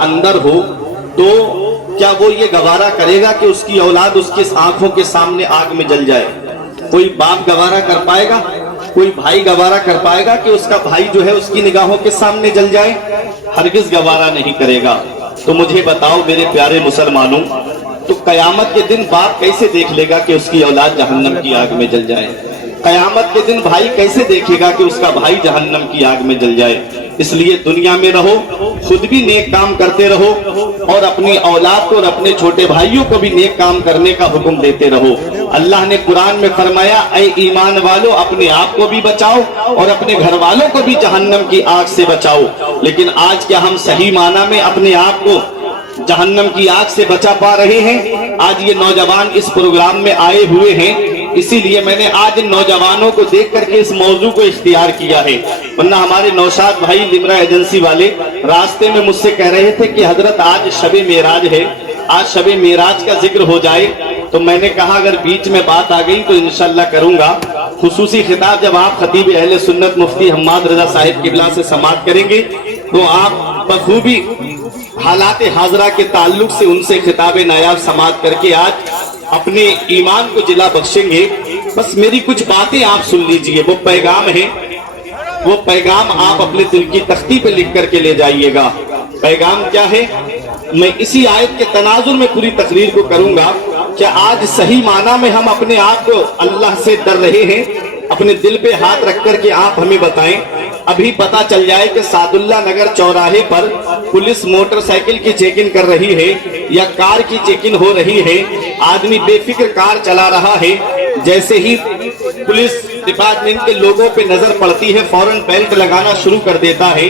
اندر ہو تو کیا وہ یہ گوارا کرے گا کہ اس کی اولاد اس کی آنکھوں کے سامنے آگ میں جل جائے؟ کوئی باپ گوارا کر پائے گا؟ کوئی بھائی گوارا کر پائے گا کہ اس کا بھائی جو ہے اس کی نگاہوں کے سامنے جل جائے؟ ہرگز گوارا نہیں کرے گا۔ تو مجھے بتاؤ میرے پیارے مسلمانوں، تو قیامت کے دن باپ کیسے دیکھ لے گا کہ اس کی اولاد جہنم کی آگ میں جل جائے؟ قیامت کے دن بھائی کیسے دیکھے گا کہ اس کا بھائی جہنم کی آگ میں جل جائے؟ اس لیے دنیا میں رہو، خود بھی نیک کام کرتے رہو، اور اپنی اولاد کو اور اپنے چھوٹے بھائیوں کو بھی نیک کام کرنے کا حکم دیتے رہو۔ اللہ نے قرآن میں فرمایا، اے ایمان والو اپنے آپ کو بھی بچاؤ اور اپنے گھر والوں کو بھی جہنم کی آگ سے بچاؤ۔ لیکن آج کیا ہم صحیح معنی میں اپنے آپ کو جہنم کی آگ سے بچا پا رہے ہیں؟ آج یہ نوجوان اس پروگرام میں آئے ہوئے ہیں، اسی لیے میں نے آج ان نوجوانوں کو دیکھ کر کے اس موضوع کو اختیار کیا ہے، ورنہ ہمارے نوشاد بھائی لمرا ایجنسی والے راستے میں مجھ سے کہہ رہے تھے کہ حضرت آج شب معراج ہے، آج شب معراج کا ذکر ہو جائے، تو میں نے کہا اگر بیچ میں بات آ گئی تو انشاءاللہ کروں گا۔ خصوصی خطاب جب آپ خطیب اہل سنت مفتی حماد رضا صاحب قبلہ سے سماعت کریں گے تو آپ بخوبی حالات حاضرہ کے تعلق سے ان سے خطاب نایاب سماعت کر کے آج اپنے ایمان کو جلا بخشیں گے۔ بس میری کچھ باتیں آپ سن لیجئے، وہ پیغام ہے، وہ پیغام آپ اپنے دل کی تختی پہ لکھ کر کے لے جائیے گا۔ پیغام کیا ہے؟ میں اسی آیت کے تناظر میں پوری تقریر کو کروں گا کہ آج صحیح معنی میں ہم اپنے آپ کو اللہ سے ڈر رہے ہیں؟ اپنے دل پہ ہاتھ رکھ کر کے آپ ہمیں بتائیں۔ ابھی پتا چل جائے کہ سعد اللہ نگر چوراہے پر پولیس موٹر سائیکل کی چیکنگ کر رہی ہے یا کار کی چیکنگ ہو رہی ہے، آدمی بے فکر کار چلا رہا ہے، جیسے ہی پولیس ڈپارٹمنٹ کے لوگوں پہ نظر پڑتی ہے فوراً بیلٹ لگانا شروع کر دیتا ہے۔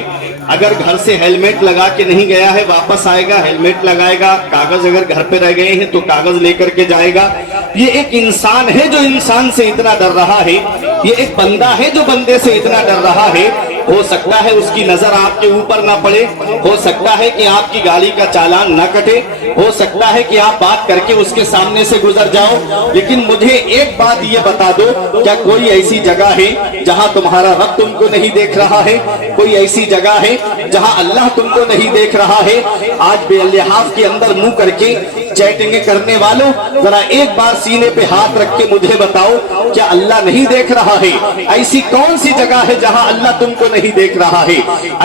اگر گھر سے ہیلمٹ لگا کے نہیں گیا ہے واپس آئے گا، ہیلمٹ لگائے گا، کاغذ اگر گھر پہ رہ گئے ہیں تو کاغذ لے کر کے جائے گا۔ یہ ایک انسان ہے جو انسان سے اتنا ڈر رہا ہے، یہ ایک بندہ ہے جو بندے سے اتنا ڈر رہا ہے۔ ہو سکتا ہے اس کی نظر آپ کے اوپر نہ پڑے، ہو سکتا ہے کہ آپ کی گاڑی کا چالان نہ کٹے، ہو سکتا ہے کہ آپ بات کر کے اس کے سامنے سے گزر جاؤ، لیکن مجھے ایک بات یہ بتا دو، کیا کوئی ایسی جگہ ہے جہاں تمہارا رب تم کو نہیں دیکھ رہا ہے؟ کوئی ایسی جگہ ہے جہاں اللہ تم کو نہیں دیکھ رہا ہے؟ آج بے لحاظ کے اندر منہ کر کے چیٹنگیں کرنے والوں، ذرا ایک بار سینے پہ ہاتھ رکھ کے مجھے بتاؤ، کیا اللہ نہیں دیکھ رہا ہے؟ ایسی کون سی جگہ ہے جہاں اللہ تم کو نہیں دیکھ رہا ہے؟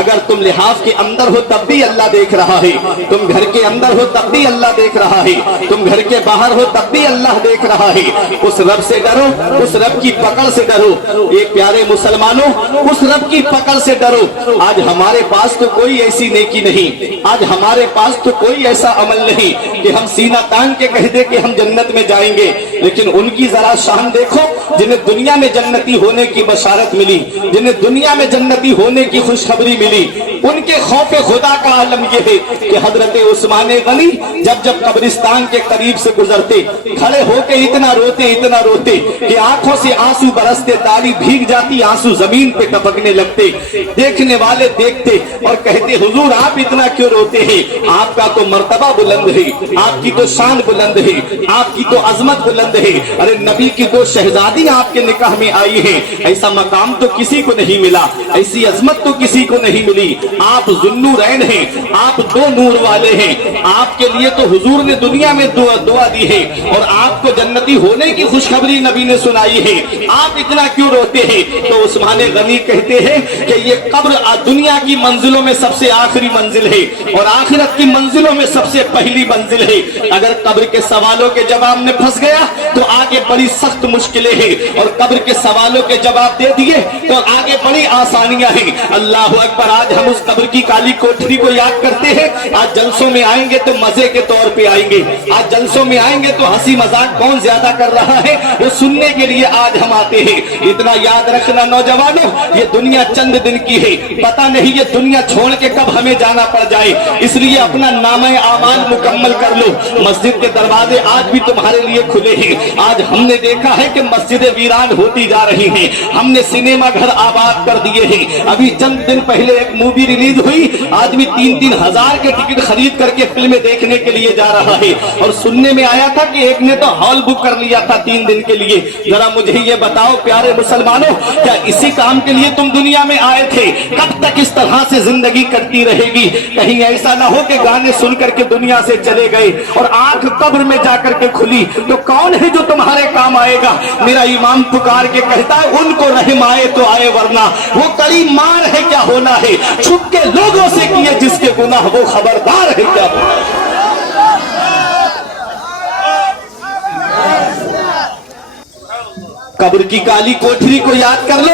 اگر تم لحاظ کے اندر ہو تب بھی اللہ دیکھ رہا ہے، تم گھر کے اندر ہو تب بھی اللہ دیکھ رہا ہے، تم گھر کے باہر ہو تب بھی اللہ دیکھ رہا ہے۔ اس رب سے ڈرو، اس رب کی پکڑ سے ڈرو۔ ایک پیارے مسلمانوں، اس رب کی پکڑ سے ڈرو۔ آج ہمارے پاس تو کوئی ایسی نیکی نہیں، آج ہمارے پاس تو کوئی ایسا عمل نہیں کہ ہم سینہ تان کے کہہ دے کہ ہم جنت میں جائیں گے، لیکن ان کی ذرا شان دیکھو جنہیں دنیا میں جنتی ہونے کی بشارت ملی، جنہیں دنیا میں جنتی ہونے کی خوشخبری ملی، ان کے خوف خدا کا عالم یہ ہے کہ حضرت عثمان غنی جب قبرستان کے قریب سے گزرتے، کھڑے ہو کے اتنا روتے کہ آنکھوں سے آنسو برستے، داڑھی بھیگ جاتی، آنسو زمین پہ ٹپکنے لگتے۔ دیکھنے والے دیکھتے اور کہتے حضور آپ اتنا کیوں روتے ہیں؟ آپ کا تو مرتبہ بلند ہے، آپ کی تو شان بلند ہے، آپ کی تو عظمت بلند ہے، ارے نبی کی دو شہزادی آپ کے نکاح میں آئی ہیں، ایسا مقام تو کسی کو نہیں ملا، ایسی عظمت تو کسی کو نہیں ملی۔ آپ ذوالنورین ہیں، آپ دو نور والے ہیں، آپ کے لیے تو حضور نے دنیا میں دعا دی ہے اور آپ کو جنتی ہونے کی خوشخبری نبی نے سنائی ہے، آپ اتنا کیوں روتے ہیں؟ تو عثمان غنی کہتے ہیں کہ یہ قبر دنیا کی منزلوں میں سب سے آخری منزل ہے اور آخرت کی منزلوں میں سب سے پہلی منزل ہے۔ اگر قبر کے سوالوں کے جواب میں پھنس گیا تو آگے بڑی سخت مشکلیں ہیں، اور قبر کے سوالوں کے جواب دے دیے تو آگے بڑی آسانیاں ہیں۔ اللہ اکبر! آج ہم اس قبر کی کالی کوٹری کو یاد کرتے ہیں، آج جلسوں میں آئیں گے تو مزے کے طور پہ آئیں گے، آج جلسوں میں آئیں گے تو ہنسی مذاق کون زیادہ کر رہا ہے وہ سننے کے لیے آج ہم آتے ہیں۔ اتنا یاد رکھنا نوجوانوں، یہ دنیا چند دن کی ہے، پتہ نہیں یہ دنیا چھوڑ کے کب ہمیں جانا پڑ جائے، اس لیے اپنا نامہ اعمال مکمل کر لو۔ مسجد کے دروازے آج بھی تمہارے لیے کھلے ہیں۔ آج ہم نے دیکھا ہے کہ مسجدیں ویران ہوتی جا رہی ہیں، ہم نے سنیما گھر آباد کر دیے ہیں۔ ابھی چند دن پہلے ایک مووی मूवी रिलीज हुई, आदमी 3-3 हजार के टिकट खरीद करके फिल्में देखने के लिए जा रहा है। और सुनने में आया था कि एक ने तो हॉल बुक कर लिया था 3 दिन के लिए। जरा मुझे ये बताओ प्यारे मुसलमानों, क्या इसी काम के लिए तुम दुनिया में आए थे? कब तक इस तरह से जिंदगी कटती रहेगी? कहीं ऐसा ना हो कि गाने सुन करके दुनिया से चले गए और आंख कब्र में जाकर के खुली तो कौन है जो तुम्हारे काम आएगा? मेरा इमाम पुकार के कहता है, उनको रहम आए तो आए, वरना वो कड़ी मार है क्या होना है। छुप के लोगों से किए जिसके गुनाह, वो खबरदार है क्या होना है। कब्र की काली कोठरी को याद कर लो,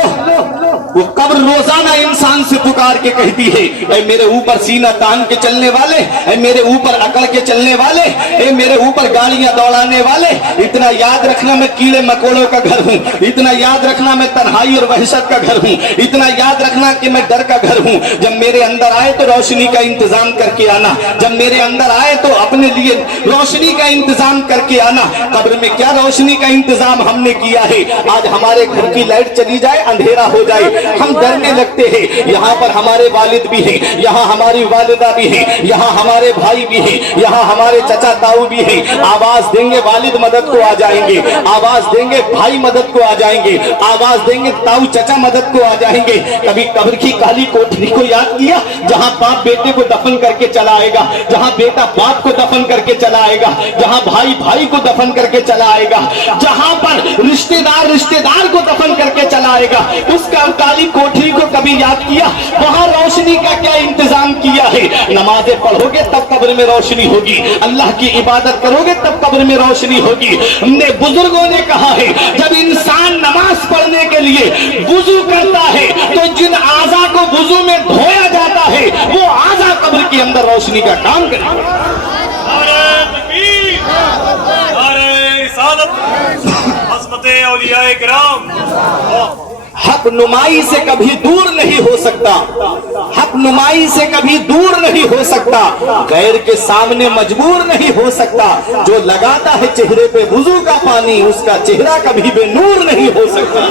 वो कब्र रोजाना इंसान से पुकार के कहती है, ऐ मेरे ऊपर सीना तान के चलने वाले, ऐ मेरे ऊपर अकड़ के चलने वाले, ऐ मेरे ऊपर गाड़ियां दौड़ाने वाले, इतना याद रखना मैं कीड़े मकोड़ों का घर हूँ, इतना याद रखना मैं तन्हाई और वहशत का घर हूँ, इतना याद रखना कि मैं डर का घर हूँ। जब मेरे अंदर आए तो रोशनी का इंतजाम करके आना, जब मेरे अंदर आए तो अपने लिए रोशनी का इंतजाम करके आना। कब्र में क्या रोशनी का इंतजाम हमने किया है? आज हमारे घर की लाइट चली जाए, अंधेरा हो जाए, हम डरने लगते हैं। यहाँ पर हमारे वालिद भी हैं, यहाँ हमारी वालिदा भी हैं, यहाँ हमारे भाई भी हैं, यहाँ हमारे चचा ताऊ भी हैं। आवाज देंगे वालिद मदद को आ जाएंगे, आवाज देंगे भाई मदद को आ जाएंगे, आवाज देंगे ताऊ चचा मदद को आ जाएंगे। कभी कब्र की काली कोठरी को याद किया, जहाँ बाप बेटे को दफन करके चला आएगा, जहाँ बेटा बाप को दफन करके चला आएगा, जहाँ भाई भाई को दफन करके चला आएगा, जहाँ पर रिश्तेदार को दफन करके चला आएगा, उसका काली कोठरी को कभी याद किया? वहां रोशनी का क्या इंतजाम किया है? नमाजें पढ़ोगे तब कब्र में रोशनी होगी, अल्लाह की इबादत करोगे तब कब्र में रोशनी होगी। हमने बुजुर्गों ने कहा है, जब इंसान नमाज पढ़ने के लिए वुजू करता है तो जिन आज़ा को वुजू में धोया जाता है वो आज़ा कब्र के अंदर रोशनी का काम करेगा। हक नुमाई से कभी दूर नहीं हो सकता, हक नुमाई से कभी दूर नहीं हो सकता, गैर के सामने मजबूर नहीं हो सकता। जो लगाता है चेहरे पे वुजू का पानी, उसका चेहरा कभी बेनूर नहीं हो सकता।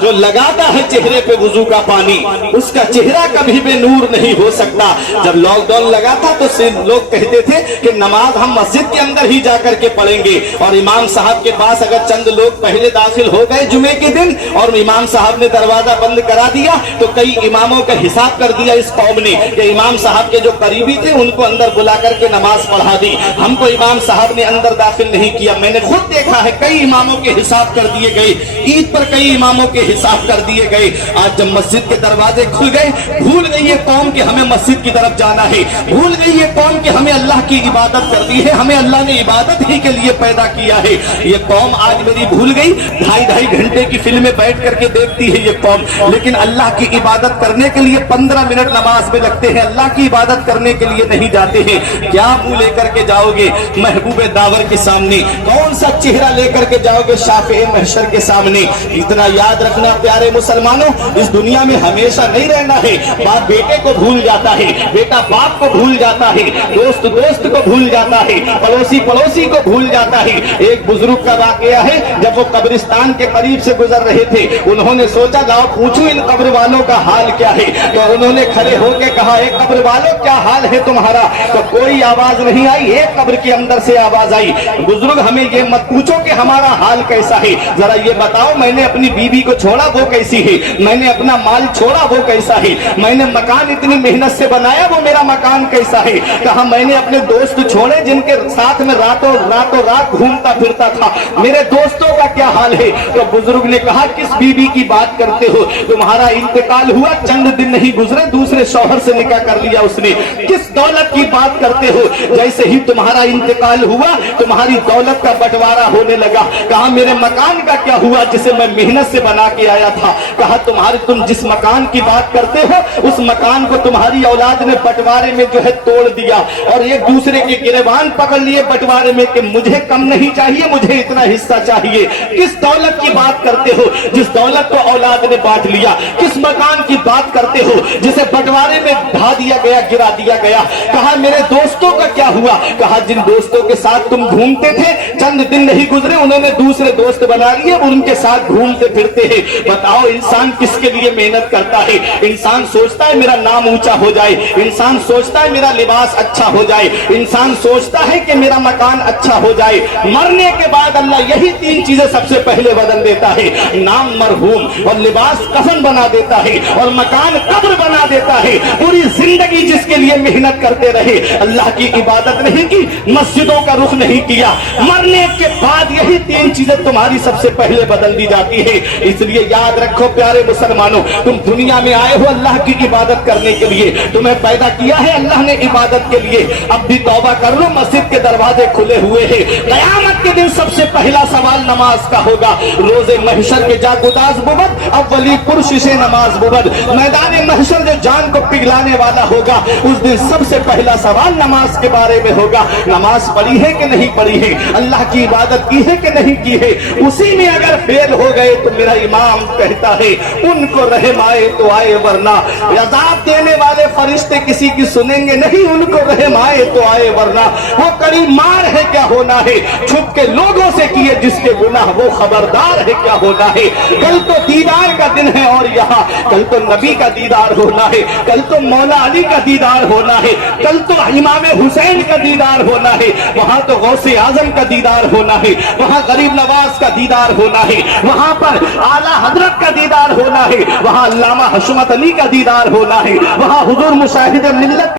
जो लगाता है चेहरे पे वुजू का पानी, उसका चेहरा कभी भी नूर नहीं हो सकता। जब लॉकडाउन लगा था तो लोग कहते थे कि नमाज हम मस्जिद के अंदर ही जाकर के पढ़ेंगे, और इमाम साहब के पास अगर चंद लोग पहले दाखिल हो गए जुमे के दिन और इमाम साहब ने दरवाजा बंद करा दिया तो कई इमामों का हिसाब कर दिया इस कौम ने कि इमाम साहब के जो करीबी थे उनको अंदर बुला करके नमाज पढ़ा दी, हमको इमाम साहब ने अंदर दाखिल नहीं किया। मैंने खुद देखा है, कई इमामों के हिसाब कर दिए गए, ईद पर कई इमामों के हिसाब कर दिए गए। आज जब मस्जिद के दरवाजे खुल गए, भूल गई ये कौम कि हमें मस्जिद की तरफ जाना है, भूल गई ये कौम कि हमें अल्लाह की इबादत करनी है, हमें अल्लाह ने इबादत ही के लिए पैदा किया है। ये कौम आज मेरी भूल गई, 2.5 घंटे की फिल्में बैठ करके देखती है ये कौम, लेकिन अल्लाह की इबादत करने के लिए 15 मिनट नमाज में लगते हैं, अल्लाह की इबादत करने के लिए नहीं जाते हैं। क्या मुंह लेकर के जाओगे महबूबे दावर के सामने? कौन सा चेहरा लेकर के जाओगे शाफ़े महशर के सामने? इतना याद रखना प्यारे मुसलमानों, इस दुनिया में हमेशा नहीं रहना है। बाप बेटे को भूल जाता है, बेटा बाप को भूल जाता है, दोस्त दोस्त को भूल जाता है, पड़ोसी पड़ोसी को भूल जाता है। एक बुजुर्ग का वाकया है, जब वो कब्रिस्तान के करीब से गुजर रहे थे, उन्होंने सोचा लाओ पूछूं इन कब्र वालों का हाल क्या है। तो उन्होंने खड़े होकर कहा, एक कब्र वालों क्या हाल है तुम्हारा? तो कोई आवाज नहीं आई, एक कब्र के अंदर से आवाज आई, बुजुर्ग हमें ये मत पूछो कि हमारा हाल कैसा है, जरा ये बताओ मैंने अपनी बीवी को छोड़ा वो कैसी है, मैंने अपना माल छोड़ा वो कैसा है, मैंने मकान इतनी मेहनत से बनाया वो मेरा मकान कैसा है। कहा मैंने अपने दोस्त छोड़े जिनके साथ में रातों रात घूमता फिरता था, मेरे दोस्तों का क्या हाल है। तो बुजुर्ग ने कहा किस बीवी की बात करते हो, तुम्हारा इंतकाल हुआ चंद दिन नहीं गुजरे दूसरे शौहर से निकाह कर लिया उसने। किस दौलत की बात करते हो, जैसे ही तुम्हारा इंतकाल हुआ तुम्हारी दौलत का बंटवारा होने लगा। कहा मेरे मकान का क्या हुआ जिसे मैं मेहनत से बना के आया था। कहा तुम जिस मकान की बात करते हो उस मकान को तुम्हारी औलाद ने बंटवारे में जो है तोड़ दिया और एक दूसरे के गिरबान पकड़ लिए बंटवारे में कि मुझे कम नहीं चाहिए, मुझे इतना हिस्सा चाहिए। किस दौलत की बात करते हो जिस दौलत को औलाद ने बांट लिया? किस मकान की बात करते हो जिसे बंटवारे में ढा दिया गया, गिरा दिया गया? कहा मेरे दोस्तों का क्या हुआ? कहा जिन दोस्तों के साथ तुम घूमते थे चंद दिन नहीं गुजरे उन्होंने दूसरे दोस्त बना लिए, उनके साथ घूमते फिरते हैं। बताओ इंसान किसके लिए मेहनत करता है? इंसान सोचता है मेरा नाम ऊंचा हो जाए, इंसान सोचता है मेरा लिबास अच्छा हो जाए, इंसान सोचता है कि मेरा मकान अच्छा हो जाए। मरने के बाद अल्लाह यही तीन चीजें सबसे पहले बदल देता है, नाम मरहूम, और लिबास कफन बना देता है, और मकान कब्र बना देता है। पूरी जिंदगी जिसके लिए मेहनत करते रहे, अल्लाह की इबादत नहीं की, मस्जिदों का रुख नहीं किया, मरने के बाद यही तीन चीजें तुम्हारी सबसे पहले बदल दी जाती है। इसलिए याद रखो प्यारे मुसलमानों, तुम दुनिया में आए हो अल्लाह की इबादत करने के लिए, तुम्हें पैदा किया है अल्लाह ने इबादत के लिए। अब भी तौबा कर लो, मस्जिद के दरवाजे खुले हुए हैं। क़यामत के दिन सबसे पहला सवाल नमाज का होगा। रोजे महशर के जागुदाज बुबद अव्वली पुरुष से नमाज बुबद, मैदान महशर जो जान को पिघलाने वाला होगा, उस दिन सबसे पहला सवाल नमाज के बारे में होगा। नमाज पढ़ी है कि नहीं पढ़ी है, अल्लाह की इबादत की है कि नहीं की है। उसी में अगर फेल हो गए तो मेरा इमाम कहता है उनको रहम आए तो आए, वरना अज़ाब देने वाले फरिश्ते किसी की सुनेंगे नहीं, उनको रहम आए तो आए, वरना वो कड़ी मार है क्या होना है। छुप के लोगों से किए जिसके गुनाह, वो खबरदार है क्या होना है। कल तो दीदार का दिन है और यहाँ कल तो नबी का दीदार होना है, कल तो मौला अली का दीदार होना है, कल तो इमाम हुसैन का दीदार होना है, वहां तो गौसे आजम का दीदार होना है, वहां गरीब नवाज का दीदार होना है, वहां पर आला हजरत का दीदार होना है, वहां अल्लामा हशमत अली का दीदार होना है, वहां हुजूर मुशाहिद मिल्लत